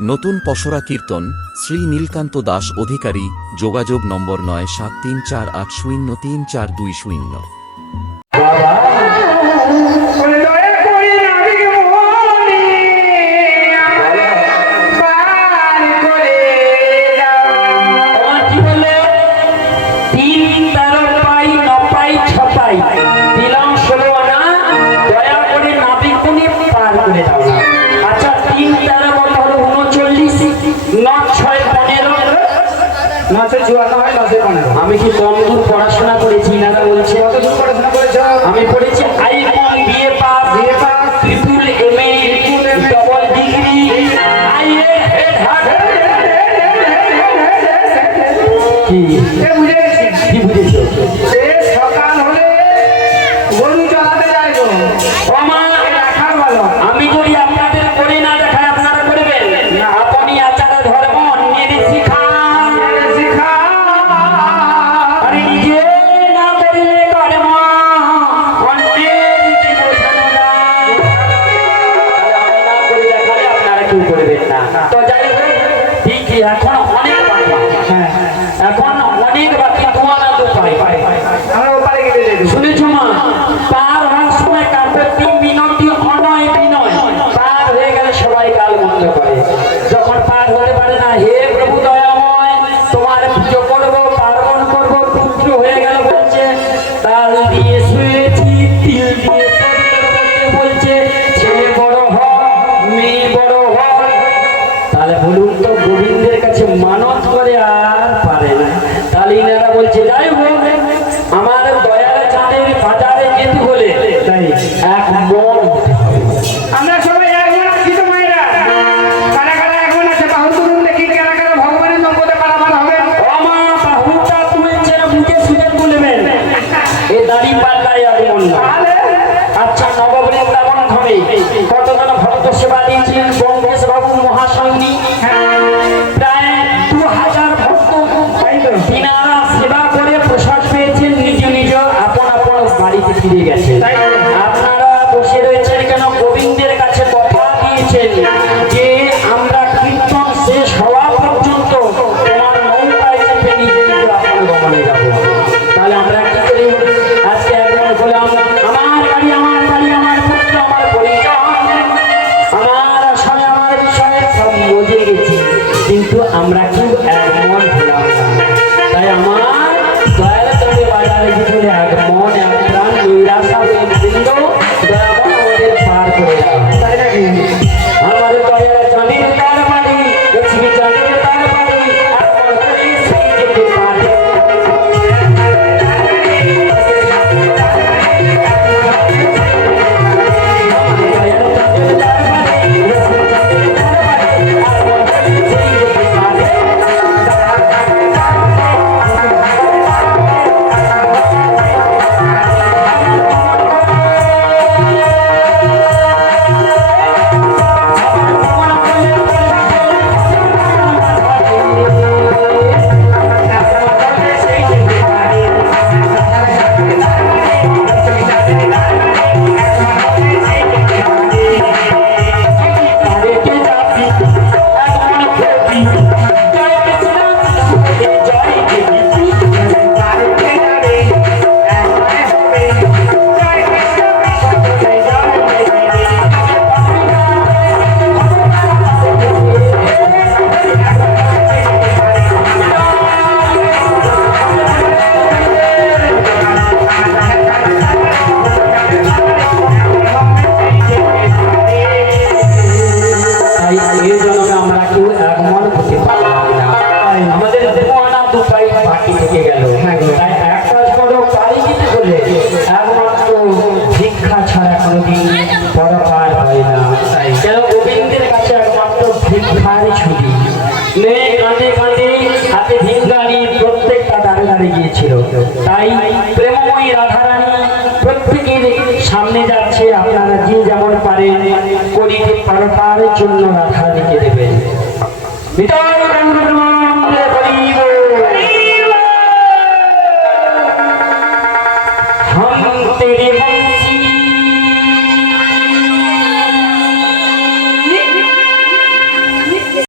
নতুন পসরা কীর্তন শ্রী নীলকান্ত দাস অধিকারী, যোগাযোগ নম্বর 9734803420। আমি কি কম দূর পড়াশোনা করেছি? না বলছে কত দূর পড়াশোনা করেছ? আমি পড়েছি icon, BA pass, triple MA, double degree, IA head heart. কি বুঝেছি? কি বুঝেছো? সকাল হলে গরু চালাতে যাই গো। রাখার ভালো। আমি যদি আপনাদের করে না দেখায় আপনারা করবেন না। আপনি আচার ধর্ম অন্যের শিখা এখন অনেক বাকি, এখন অনেক বাকি। তোমার শুনেছ মা, পার হওয়ার সময় কাপড়টি মিনতি অনয় বিনয়, পার হয়ে গেলে সবাই গাল বন্ধ করে। যখন পার হতে পারে না, হে প্রভু দয়াময়, তোমার পুজো করবো, পার্বণ করবো, পুত্র হয়ে গেল বলছে তাল দিয়ে শুয়েছি, তিল দিয়ে বলছে ছেলে বড় হয়, মেয়ে বড় হয়। তাহলে বলুন তো, গোবিন্দের কাছে মানত করে আর পারে না। তাহলে ইনারা বলছে যাই হোক, আমার দয়াল চাঁদের বাজারে যেতে হলে তাই এক মন আমরা সবাই এক মন আছি তো মায়েরা। কারা কারা এক মন আছে? বাহু তুলুন দেখি, কারা কারা ভগবানের নৌকোতে পারাপার হবে। আমা বাহুটা তুলেছে, বুঝে সুজে তুলবেন। এ দাড়ি পাল্লায় এক মন না। আচ্ছা, নববৃন্দাবন ধামে কতজন ভক্ত সেবা দিয়েছিলেন বঙ্গেশ বাবু মহাসঙ্গী। প্রায় 2000 ভক্ত তিনারা সেবা করে প্রসাদ পেয়েছেন, নিজ নিজ আপন আপন বাড়িতে ফিরে গেছে। আপনারা বসে রয়েছেন কেন? গোবিন্দের কাছে কথা দিয়েছেন যে আমরা কীর্তন শেষ হওয়া পর্যন্ত তোমার নৌকায় চেপে নিজে নিজে আপন গমনে যাবো। তাহলে আমরা কি করি? আজকে একবার বললাম আমার গাড়ি, আমার বাড়ি, আমার পুত্র, আমার পরিজন, আমার আশায়, আমার বিষয়ে সব বুঝে গেছি, কিন্তু আমরা কেউ এক মন হলাম না। তাই আমার দয়াল চাঁদের বাজারে যেতে এক মন এক প্রাণ নিরাশা হয়ে বৃন্দ দয়াবান আমাদের পার করে দাও। তাই নাকি? আমার দয়াল চাঁদের তার বাড়ি, লক্ষ্মী চাঁদের তার বাড়ি, আর সেই যেতে পারে। তাই প্রেমময়ী রাধারানী প্রত্যেকের সামনে যাচ্ছে। আপনারা যে যেমন পারেন করিতে পারার জন্য রাধারানীকে দেবেন।